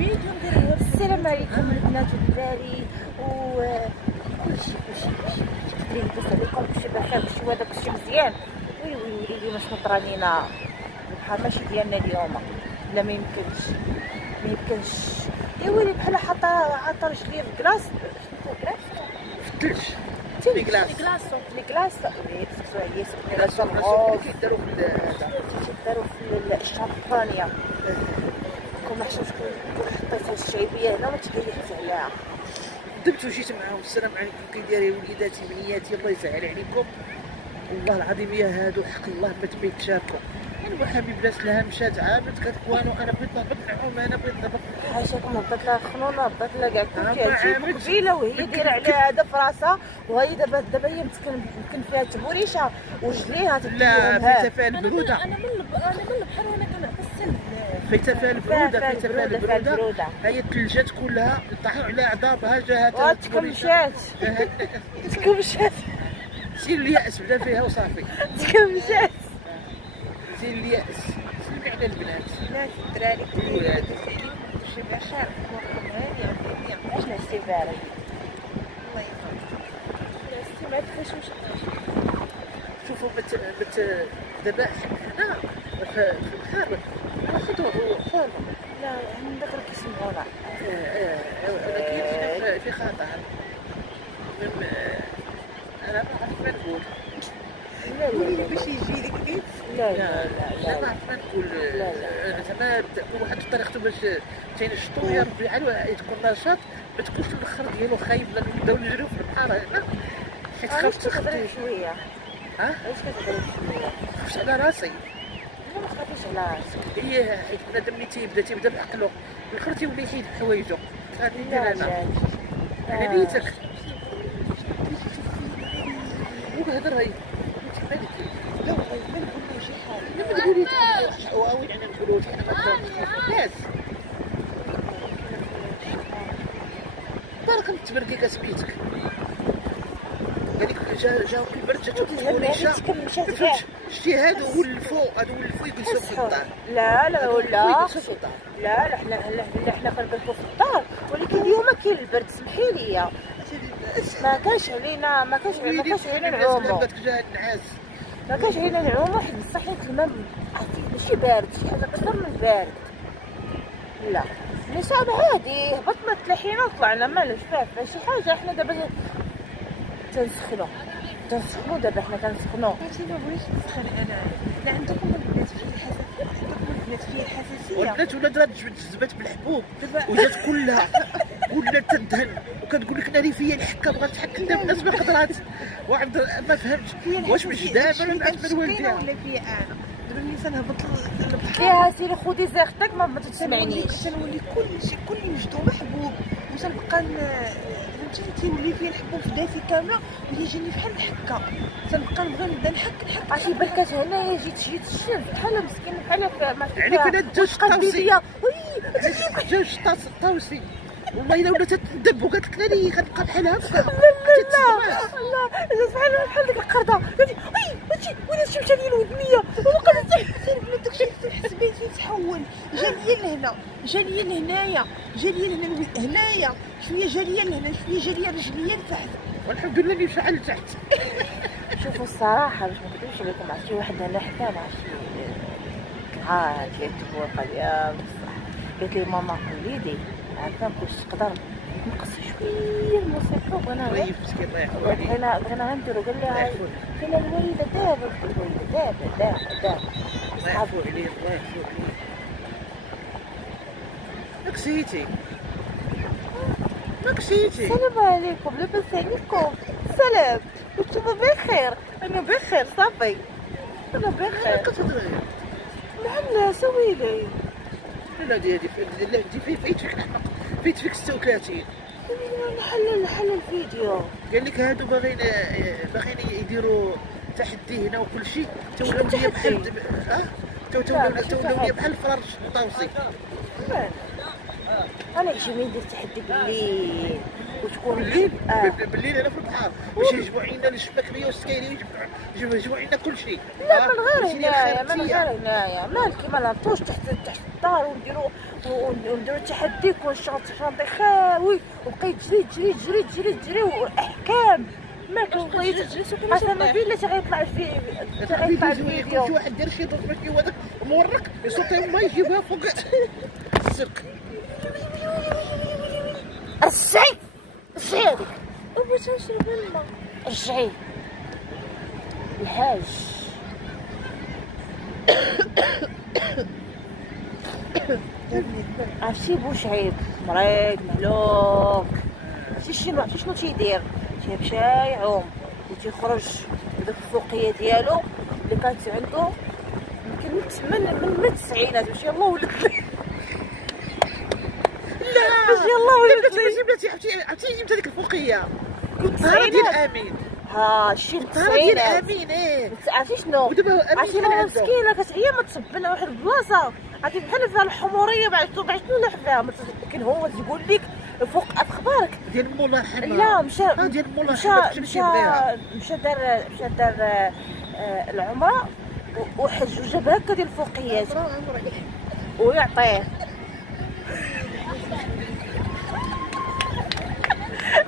فيديو ندير. السلام عليكم البنات والدراري كلشي لاباس عليكم؟ كلشي بخير؟ كلشي هذا كلشي مزيان؟ وي اليوم شنو طرانينا بحال ماشي ديالنا اليوم. لا ما يمكنش يا ويلي بحال عطا رجلي في كلاص. شنو كلاص؟ في الثلج لي كلاص لي كلاص هي كيداروا في الشامبانيا. كون حشوش كون حطيتها الشعيبيه هنا ما تقليش عليها. دبت وجيت معاهم. السلام عليكم كي دايرين وليداتي بنياتي؟ الله يسهل عليكم والله العظيم يا هادو حق الله ما تبغي تشاركوا. انا حبيب ناس لها مشات عابت كتكوانو. انا بغيت نهبط نعوم. انا بغيت نهبط حاشاكم هبطت لها خنونه هبطت لها كاع كلشي قبيله وهي دايره عليها هذا في راسها. وهي دابا هي يمكن فيها تبوريشه وجليها لا فايته فيها البروده. انا من البحر وانا كنغسل. فايته فيها البروده. هي الثلجات كلها طاحوا على اعضابها جاها تكمشات سير الياس بدا فيها وصافي. تكمشات زين الياس. سلمي على البنات الدراري الولاد. شي بشار وقتهم هانيه وهاديه. شنو استفاره؟ الله يرحمك. استمعت خشوش. شوفوا دابا هنا في البحر ناخذوا حومه. لا من داك كيسمعونا. انا كاين في خطر. انا ما عرفت ما نقول. لا باش يجي لك كيف. لا ما عرفت ما نقول. زعما واحد طريقته باش تينشطو. يا ربي عاد تكون نشاط ما تكونش الاخر ديالو خايب. لا نبداو نجريو في البحر هنا حيت خفت تهضري شويه. ها علاش كتهضري شويه؟ خفت على راسي. لا ما تخافيش على راسك. هي حيت بنادم ملي تيبدا بعقلو الاخر تيولي يحيد بحوايجو. هادي ندير لا انا على نيتك وهضر. هاي مالك لا والله ما نقول له شي حاجه. لما تقولي حواوي انا نقولوا ناس بارك تبركي كسميتك. قالك جاو البرد جاتو الكوريشه. شتي هادو ولفوا يجلسوا في الدار. لا ولا يجلسوا في الدار. لا حنا كنبركو في الدار ولكن اليوم كاين البرد. سمحي لي ما كانش علينا نعومو. ما كانش علينا نعومو حيت صحيت الماء ماشي بارد. شي حاجه اكثر من بارد. لا نصاب عادي هبطنا تلاحينا وطلعنا ما فيها شي حاجه. حنا دابا تنسخنو دابا حنا كنسخنو. عرفتي ما بغيتش نسخن انا. لا عندكم البنات فيه الحساسيه. عندكم البنات فيه الحساسيه. والبنات ولات جذبات بالحبوب وجات كلها ولات تدهن وكتقول لك ناري فيا الحكه بغات تحك قدام الناس ما قدرات. واحد ما فهمتش واش مش دابا ولا من والديها ولا فيا انا. دابا ملي تنهبط للبحر فيها سيري خدي زيختك ما تسمعنيش. تنولي كلشي مجدو محبوب وتنبقى فهمتيني تيولي فيا الحبوب في دافي كامله وهي جاني بحال الحكه. تنبقى نبغي نبدا نحك عرفتي بركات هنايا جيت الشمس بحال مسكين بحال ما يعني كانت جوج طاوسي والله الا ولات تندب وقالت لك ناري غنبقى بحال هكا. لا بحال ديك القرده. قالت وي وين شي مشى لي الودنيه وبقى تعرف داكشي تحس به تيتحول. جاليه لهنا جاليه لهنايا جاليه هنايا شويه جاليه لهنا شويه جاليه رجليا لتحت. والحمد لله اللي مشى لتحت. شوفوا الصراحه باش ما نكذبش عليكم عرفتي واحد هنا حتى عرفتي قالت لي التبوقه يا بصح. قالت لي ماما وليدي عارفه واش تقدر نقص شويه الموسيقى وبغينا طيب مسكين الله يحفظ عليك. بغينا نديرو. قال لي فين الوالده دابا دابا الله يعفو عليك الله يعفو عليك. ماكسيتي. السلام عليكم لاباس عليكم؟ سلام وانتم بخير؟ انا بخير صافي انا بخير. كتهضري لعل سويلي. لا دي فايت فيك الحمق. فايت فيك 36. نحل الفيديو. قال لك هادو باغيين يديروا تحدي هنا وكل شيء. تولاو ليا بحال تولاو ليا بحال الفرارج الطاوسي. انا يعجبني ندير تحدي بالليل تكون الليل بالليل انا في البحر باش يجمعوا عنا الشباكريه والسكايريه يجمعوا عنا كل شيء. لا من غير هنايا، من غير هنايا مالك ما نهبطوش تحت الدار ونديرو تحدي يكون شانطي خاوي وبقيت تجري واحكام مالك بغيت قسما بالله تغيطلع الفيديو. شي واحد دار شي دوز باش هذاك مورق يصوتي ما يجيبها فوق السق. رجعي هذيك بغيت نشرب الماء. رجعي الحاج. عرفتي بوشعيب مريض مهلوك، عرفتي شنو تيدير؟ تيمشي يعوم وتيخرج بداك الفوقيه ديالو اللي كانت عنده يمكن من التسعينات باش يلاه ولات باش يلاه ولات عرفتي جبت هذيك الفوقيه التسعينات ديال امين. ها شي ديال التسعينات. امين ايه. عرفتي شنو؟ ودابا عرفتي امين ماما مسكينه كتعيا ما تسبنا واحد البلاصه عرفتي بحال فيها الحموريه بعد شنو اللي فيها، لكن هو تيقول لك فوق اخبارك ديال مو الله يرحمها. لا مشى ديال مو الله يرحمها مشى دار العمره وحج وجاب هكا ديال الفوقيات ويعطيه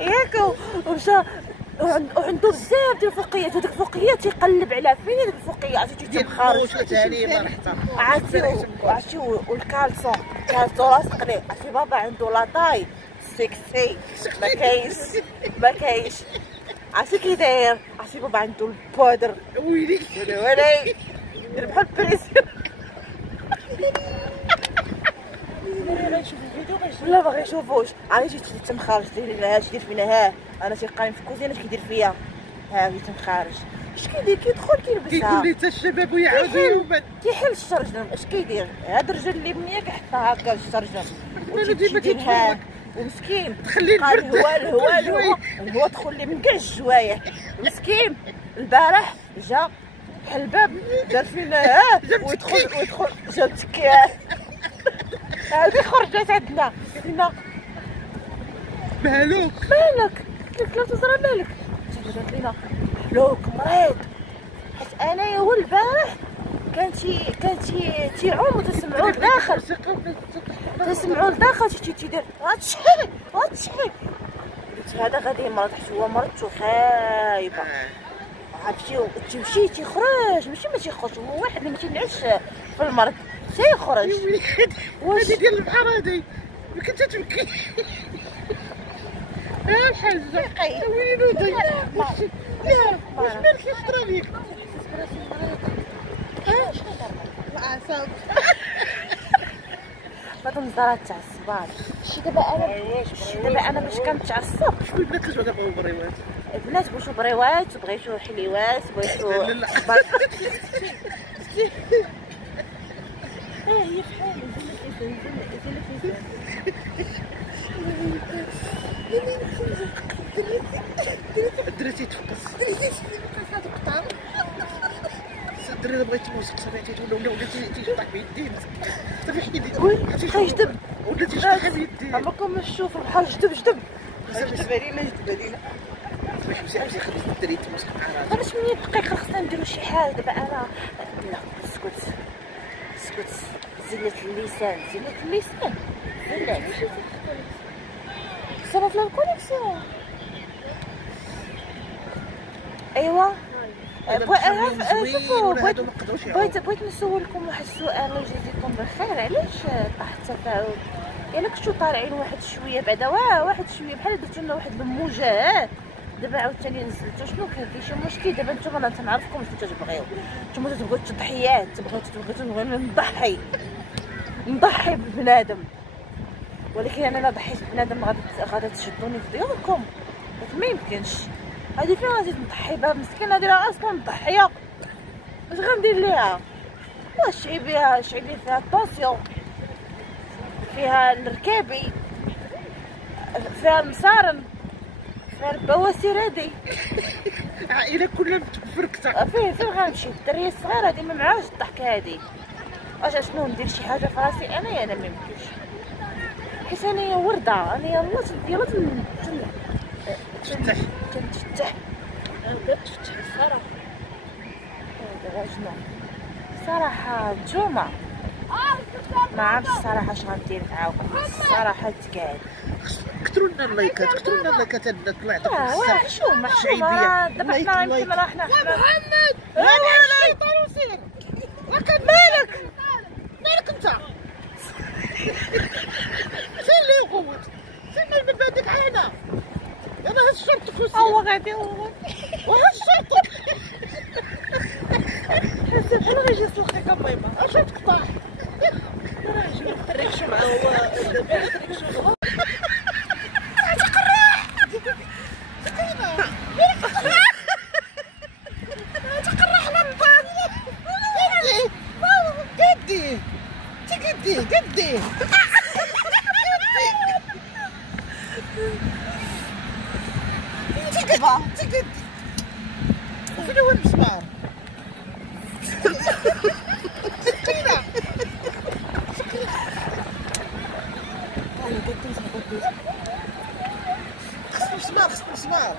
ياك ومشى وعنده بزاف ديال الفوقيات. هذيك الفوقيات تيقلب عليها فين هذيك الفوقيه عرفتي تيخرج عرفتي والكالسون لاصق ليه. عرفتي بابا عنده لاطاي سكسي ما كاينش عرفتي كي داير. عرفتي بابا عنده البودر ويلي دير بحال بريسيون. لا باغي يشوفوش. عرفتي تم خارج دير لنا هادشي دير فينا. ها انا تيلقاني في الكوزينه اش كيدير فيا. ها هي تم خارج اش كيدير؟ كيدخل كيلبسها كيقول لي حتى الشباب ويعاود يومد كيحل الشرجم. اش كيدير هاد الرجل اللي بنيه كيحطها هكا الشرجم مالو ديما وتيديرها ومسكين تخلي قال الهوا دخل لي من كاع الجوايه مسكين. البارح جا بحال الباب دار فينا ها ويدخل جا تكيان. هادي خرجت عندنا قالت لنا مالك قلت لها تزرع مالك قالت لنا مهلوك مريض حيت انايا هو البارح كان تيعوم وتسمعوا لداخل تيدير غاتشي قلت هذا غادي يمرض حيت هو مرض وخايبه. عرفتي تمشي تيخرج ماشي ما تيخرج هو واحد اللي تينعش في المرض تيخرج. هادي ديال البحر هادي ما كنت تبكي. الحاجه وينو ضي لا واش مالك يخطر عليك العصب بعض النظارات تاع الصباط. شي دابا انا باش كنتعصب شنو البنات كتبغي تبغيو بريوات؟ البنات بغيتو بريوات بغيتو حليوات بغيتو لا هي فحال الدراري تفقس الدراري بغيت تموسق صافي ولا تيطيح بيدين صافي حيدي غيجدب ولا تيطيح بيدين. عمركم ما تشوفوا بحال جدب جدب علينا مشي خلي الدراري تموسق مع راسك. انا 8 دقيقه خصنا نديرو شي حاجه دابا. انا لا اسكت زلة اللسان زلات صافي في الكونيكسيون. ايوا بغيت نسولكم واحد السؤال الله يجازيكم بخير. علاش طاح التفاعل؟ الا كنتو طالعين واحد شويه بعدا واحد شويه بحال درتو لنا واحد الموجه دابا عاوتاني نزلتو شنو كاين شي مشكل؟ دابا نتوما تنعرفكم شنو تتبغيو. نتوما تبغيو التضحيات تبغيو نضحي ببنادم، ولكن انا ضحيت ببنادم غادي تشدوني في ديوركم ما يمكنش. هادي فين غادي نضحي بها مسكينه دايره اصلا مضحيه اش غندير ليها؟ شعيبيه فيها الطونسيون فيها الركابي فيها المصارن فيها البواسير هادي عائله كلها متفركته. فين غنمشي؟ الدريه الصغيره هادي ما معاهاش الضحكه هادي. اش شنو ندير شي حاجه في راسي انا ما يمكنش حيت انا ورده انا يلا تفتح كنتفتح كتفتح الصراحة. دابا شنو صراحة نتوما ما عرفتش الصراحة اش غندير معاكم الصراحة تقال. كثروا لنا اللايكات كثروا لنا اللايكات طلع داك واه حشومة الشعيبية. دابا حنا يمكن راه حنا محمد الشيطان وسير راك مالك انت سير لي يقود سير من بعدك عينا انا هز شرطك وسير هو غادي وهز شرطك حسب بحال غيجي يسلخك اميمة شرطك طاح راه يجي يتريكشو معاه هو دابا يتريكشو قدي تقدي وفين هو المسمار؟ سكينة خصني مسمار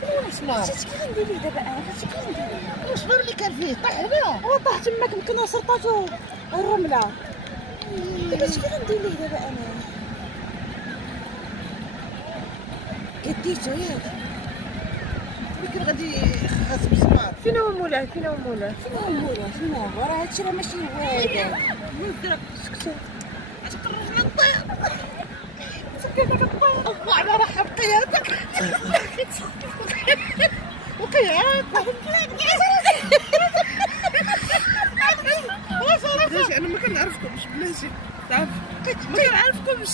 فين هو المسمار؟ اش كندير ليه دابا انا اش كندير المسمار اللي كان فيه طاح هنا هو طاح تماك يمكن سرطاتو الرملة دابا اش كندير ليه دابا انا قديتو ياك ولكن غادي خاص مسمار فين هو مولاه فين هو مولاه فين هو راه هادشي راه ماشي واعر سكتو تقرب للطير سكينة كطير الله على راحة بقيادك وقيادك بلاتي انا ما كنعرفكمش بلاتي تعرف ما كنعرفكمش